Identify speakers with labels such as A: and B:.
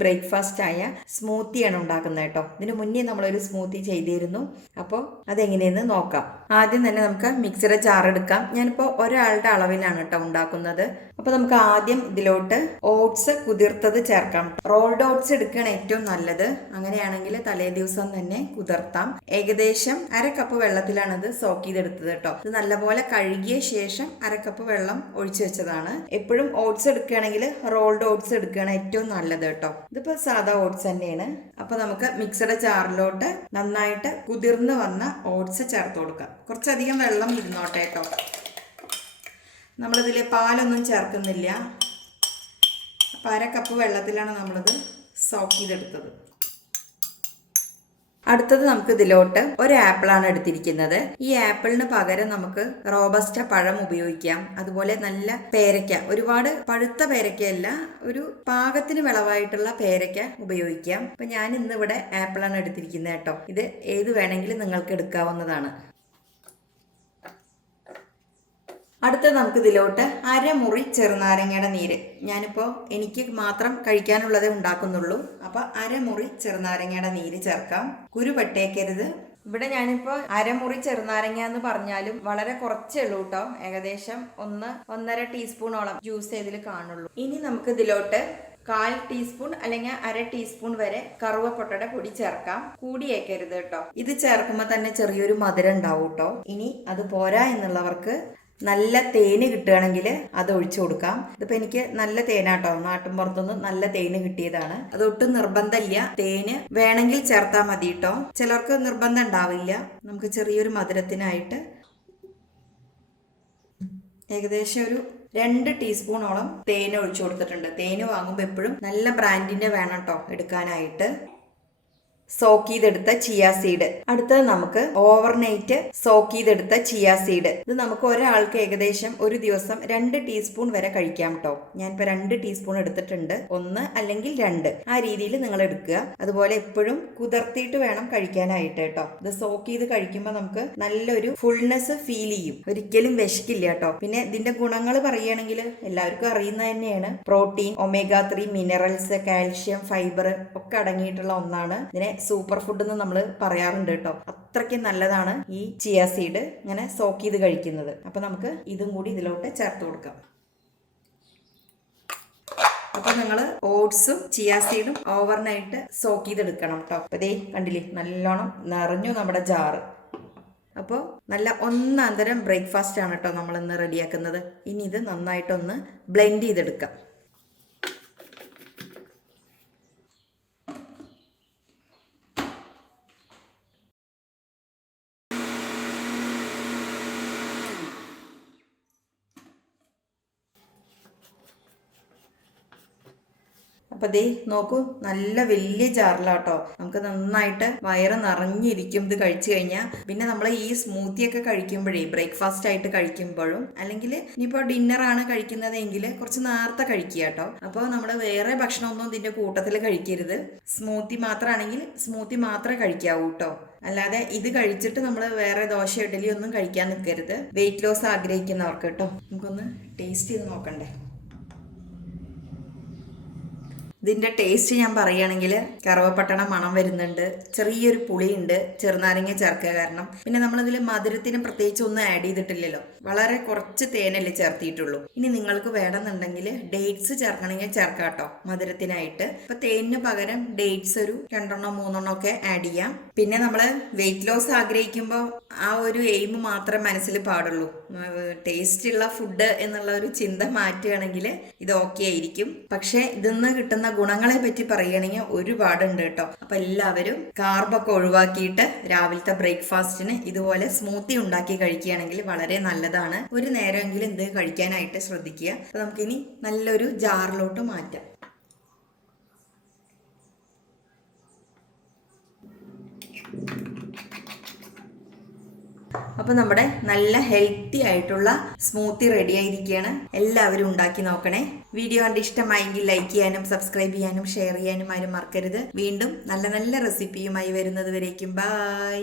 A: Breakfast ആയ സ്മൂത്തിയാണ് ഉണ്ടാക്കുന്നത് കേട്ടോ. ഇതിന് മുന്നേ നമ്മളൊരു സ്മൂത്തി ചെയ്തിരുന്നു. അപ്പോൾ അതെങ്ങനെയെന്ന് നോക്കാം. ആദ്യം തന്നെ നമുക്ക് മിക്സിയുടെ ജാർ എടുക്കാം. ഞാനിപ്പോൾ ഒരാളുടെ അളവിലാണ് കേട്ടോ ഉണ്ടാക്കുന്നത്. അപ്പോൾ നമുക്ക് ആദ്യം ഇതിലോട്ട് ഓട്സ് കുതിർത്തത് ചേർക്കാം റോൾഡ് ഓട്സ് എടുക്കുകയാണ് ഏറ്റവും നല്ലത്. അങ്ങനെയാണെങ്കിൽ തലേ ദിവസം തന്നെ കുതിർത്താം. ഏകദേശം അര കപ്പ് വെള്ളത്തിലാണ് ഇത് സോക്ക് ചെയ്തെടുത്തത് കേട്ടോ. ഇത് നല്ലപോലെ കഴുകിയ ശേഷം അര കപ്പ് വെള്ളം ഒഴിച്ചു വെച്ചതാണ്. എപ്പോഴും ഓട്സ് എടുക്കുകയാണെങ്കിൽ റോൾഡ് ഓട്സ് എടുക്കുകയാണ് ഏറ്റവും നല്ലത് കേട്ടോ. ഇതിപ്പോ സാധാ ഓട്സ് തന്നെയാണ്. അപ്പൊ നമുക്ക് മിക്സഡ് ചാറിലോട്ട് നന്നായിട്ട് കുതിർന്ന് വന്ന ഓട്സ് ചേർത്ത് കൊടുക്കാം. കുറച്ചധികം വെള്ളം ഇരുന്നോട്ടെ കേട്ടോ. നമ്മളിതിൽ പാലൊന്നും ചേർക്കുന്നില്ല. അപ്പം അര കപ്പ് വെള്ളത്തിലാണ് നമ്മളിത് സോക്ക് ചെയ്തെടുത്തത്. അടുത്തത് നമുക്ക് ഇതിലോട്ട് ഒരു ആപ്പിളാണ് എടുത്തിരിക്കുന്നത്. ഈ ആപ്പിളിന് പകരം നമുക്ക് റോബസ്റ്റ പഴം ഉപയോഗിക്കാം. അതുപോലെ നല്ല പേരയ്ക്ക ഒരുപാട് പഴുത്ത പേരയ്ക്കയല്ല ഒരു പാകത്തിന് വിളവായിട്ടുള്ള പേരയ്ക്ക ഉപയോഗിക്കാം. അപ്പൊ ഞാൻ ഇന്നിവിടെ ആപ്പിളാണ് എടുത്തിരിക്കുന്നത് കേട്ടോ. ഇത് ഏത് വേണമെങ്കിലും നിങ്ങൾക്ക് എടുക്കാവുന്നതാണ്. അടുത്ത നമുക്ക് ഇതിലോട്ട് അരമുറി ചെറുനാരങ്ങയുടെ നീര്. ഞാനിപ്പോൾ എനിക്ക് മാത്രം കഴിക്കാനുള്ളതേ ഉണ്ടാക്കുന്നുള്ളൂ. അപ്പോൾ അരമുറി ചെറുനാരങ്ങയുടെ നീര് ചേർക്കാം. കുരു പെട്ടേക്കരുത് ഇവിടെ ഞാനിപ്പോൾ അരമുറി ചെറുനാരങ്ങ എന്ന് പറഞ്ഞാലും വളരെ കുറച്ചേ ഉള്ളൂ കേട്ടോ. ഏകദേശം ഒന്ന് ഒന്നര ടീസ്പൂണോളം ജ്യൂസ് ഇതിൽ കാണുള്ളൂ. ഇനി നമുക്ക് ഇതിലോട്ട് കാൽ ടീസ്പൂൺ അല്ലെങ്കിൽ അര ടീസ്പൂൺ വരെ കറുവപ്പൊട്ടയുടെ പൊടി ചേർക്കാം. കൂടിയേക്കരുത് കേട്ടോ. ഇത് ചേർക്കുമ്പോൾ തന്നെ ചെറിയൊരു മധുരം ഉണ്ടാവും കേട്ടോ. ഇനി അത് പോരാ എന്നുള്ളവർക്ക് നല്ല തേന് കിട്ടുകയാണെങ്കിൽ അത് ഒഴിച്ചു കൊടുക്കാം. ഇതിപ്പോ എനിക്ക് നല്ല തേനാട്ടോ നാട്ടും പുറത്തുനിന്ന് നല്ല തേന് കിട്ടിയതാണ്. അതൊട്ടും നിർബന്ധമില്ല. തേന് വേണമെങ്കിൽ ചേർത്താൽ മതി കേട്ടോ ചിലർക്ക് നിർബന്ധം ഉണ്ടാവില്ല. നമുക്ക് ചെറിയൊരു മധുരത്തിനായിട്ട് ഏകദേശം ഒരു രണ്ട് ടീസ്പൂണോളം തേൻ ഒഴിച്ചു കൊടുത്തിട്ടുണ്ട്. തേന് വാങ്ങുമ്പോൾ എപ്പോഴും നല്ല ബ്രാൻഡിന്റെ വേണം കേട്ടോ എടുക്കാനായിട്ട്. സോക്ക് ചെയ്തെടുത്ത ചിയ സീഡ് അടുത്തത് നമുക്ക് ഓവർനൈറ്റ് സോക്ക് ചെയ്തെടുത്ത ചിയ സീഡ് ഇത് നമുക്ക് ഒരാൾക്ക് ഏകദേശം ഒരു ദിവസം രണ്ട് ടീസ്പൂൺ വരെ കഴിക്കാം കേട്ടോ ഞാനിപ്പോൾ രണ്ട് ടീസ്പൂൺ എടുത്തിട്ടുണ്ട്. ഒന്ന് അല്ലെങ്കിൽ രണ്ട്. ആ രീതിയിൽ നിങ്ങൾ എടുക്കുക. അതുപോലെ എപ്പോഴും കുതിർത്തിയിട്ട് വേണം കഴിക്കാനായിട്ട് കേട്ടോ ഇത് സോക്ക് ചെയ്ത് കഴിക്കുമ്പോൾ നമുക്ക് നല്ലൊരു ഫുൾനെസ് ഫീൽ ചെയ്യും. ഒരിക്കലും വിശക്കില്ല കേട്ടോ പിന്നെ ഇതിന്റെ ഗുണങ്ങൾ പറയുകയാണെങ്കിൽ എല്ലാവർക്കും അറിയുന്ന തന്നെയാണ്. Protein omega three minerals calcium fibre ഒക്കെ അടങ്ങിയിട്ടുള്ള ഒന്നാണ്. ഇതിനെ സൂപ്പർ ഫുഡ് എന്ന് നമ്മൾ പറയാറുണ്ട് കേട്ടോ. അത്രയ്ക്ക് നല്ലതാണ് ഈ ചിയ സീഡ് ഇങ്ങനെ സോക്ക് ചെയ്ത് കഴിക്കുന്നത്. അപ്പൊ നമുക്ക് ഇതും കൂടി ഇതിലോട്ട് ചേർത്ത് കൊടുക്കാം. അപ്പൊ നിങ്ങൾ ഓട്സും ചിയ സീഡും ഓവർനൈറ്റ് സോക്ക് ചെയ്തെടുക്കണം കേട്ടോ. അപ്പൊ ദേ കണ്ടില്ലേ നല്ലോണം നിറഞ്ഞു നമ്മുടെ ജാറ് അപ്പോൾ നല്ല ഒന്നാന്തരം ബ്രേക്ക്ഫാസ്റ്റ് ആണ് കേട്ടോ നമ്മൾ ഇന്ന് റെഡിയാക്കുന്നത് ഇനി ഇത് നന്നായിട്ടൊന്ന് ബ്ലെൻഡ് ചെയ്തെടുക്കാം. അപ്പൊ ദേ നോക്കൂ നല്ല വലിയ ജാറിലാട്ടോ. നമുക്ക് നന്നായിട്ട് വയറ് നിറഞ്ഞിരിക്കും ഇത് കഴിച്ചു കഴിഞ്ഞാൽ പിന്നെ നമ്മൾ ഈ സ്മൂത്തി ഒക്കെ കഴിക്കുമ്പോഴേ ബ്രേക്ക്ഫാസ്റ്റ് ആയിട്ട് കഴിക്കുമ്പോഴും അല്ലെങ്കിൽ ഇനിയിപ്പോൾ ആണ് കഴിക്കുന്നതെങ്കിൽ കുറച്ച് നേരത്തെ കഴിക്കുക കേട്ടോ. അപ്പോൾ നമ്മൾ വേറെ ഭക്ഷണമൊന്നും ഇതിന്റെ കൂട്ടത്തിൽ കഴിക്കരുത്. സ്മൂത്തി മാത്രമാണെങ്കിൽ സ്മൂത്തി മാത്രമേ കഴിക്കാവൂ കേട്ടോ. അല്ലാതെ ഇത് കഴിച്ചിട്ട് നമ്മൾ വേറെ ദോശ ഇഡലി ഒന്നും കഴിക്കാൻ നിൽക്കരുത് വെയിറ്റ് ലോസ് ആഗ്രഹിക്കുന്നവർക്ക് കേട്ടോ. നമുക്കൊന്ന് ടേസ്റ്റ് ചെയ്ത് നോക്കണ്ടേ. ഇതിന്റെ ടേസ്റ്റ് ഞാൻ പറയുകയാണെങ്കിൽ കറുവപ്പട്ടണ മണം വരുന്നുണ്ട്. ചെറിയൊരു പുളിയുണ്ട്. ചെറുനാരങ്ങ ചേർക്കുക കാരണം. പിന്നെ നമ്മളിതിൽ മധുരത്തിന് പ്രത്യേകിച്ച് ഒന്നും ആഡ് ചെയ്തിട്ടില്ലല്ലോ. വളരെ കുറച്ച് തേനല്ലേ ചേർത്തിയിട്ടുള്ളൂ ഇനി നിങ്ങൾക്ക് വേണമെന്നുണ്ടെങ്കിൽ ഡേറ്റ്സ് ചേർക്കണമെങ്കിൽ ചേർക്കാം കേട്ടോ. മധുരത്തിനായിട്ട്. അപ്പോൾ തേനിന് പകരം ഡേറ്റ്സ് ഒരു രണ്ടെണ്ണോ മൂന്നെണ്ണോ ഒക്കെ ആഡ് ചെയ്യാം. പിന്നെ നമ്മൾ വെയിറ്റ് ലോസ് ആഗ്രഹിക്കുമ്പോൾ ആ ഒരു എയിം മാത്രം മനസ്സിൽ പാടുള്ളൂ. ടേസ്റ്റ് ഉള്ള ഫുഡ് എന്നുള്ള ഒരു ചിന്ത മാറ്റുകയാണെങ്കിൽ ഇത് ഓക്കെ ആയിരിക്കും. പക്ഷേ ഇതിന്ന് കിട്ടുന്ന ഗുണങ്ങളെ പറ്റി പറയുകയാണെങ്കിൽ ഒരുപാടുണ്ട് കേട്ടോ. അപ്പൊ എല്ലാവരും കാർബൊക്കെ ഒഴിവാക്കിയിട്ട് രാവിലത്തെ ബ്രേക്ക്ഫാസ്റ്റിന് ഇതുപോലെ സ്മൂത്തി ഉണ്ടാക്കി കഴിക്കുകയാണെങ്കിൽ വളരെ നല്ലതാണ്. ഒരു നേരമെങ്കിലും ഇത് കഴിക്കാനായിട്ട് ശ്രദ്ധിക്കുക. അപ്പൊ നമുക്കിനി നല്ലൊരു ജാറിലോട്ട് മാറ്റാം. അപ്പോൾ നമ്മുടെ നല്ല ഹെൽത്തി ആയിട്ടുള്ള സ്മൂത്തി റെഡി ആയിരിക്കുകയാണ്. എല്ലാവരും ഉണ്ടാക്കി നോക്കണേ. വീഡിയോ കണ്ട് ഇഷ്ടമായെങ്കിൽ ലൈക്ക് ചെയ്യാനും സബ്സ്ക്രൈബ് ചെയ്യാനും ഷെയർ ചെയ്യാനും ആരും മറക്കരുത്. വീണ്ടും നല്ല നല്ല റെസിപ്പിയുമായി വരുന്നത് വരേക്കും. ബായ്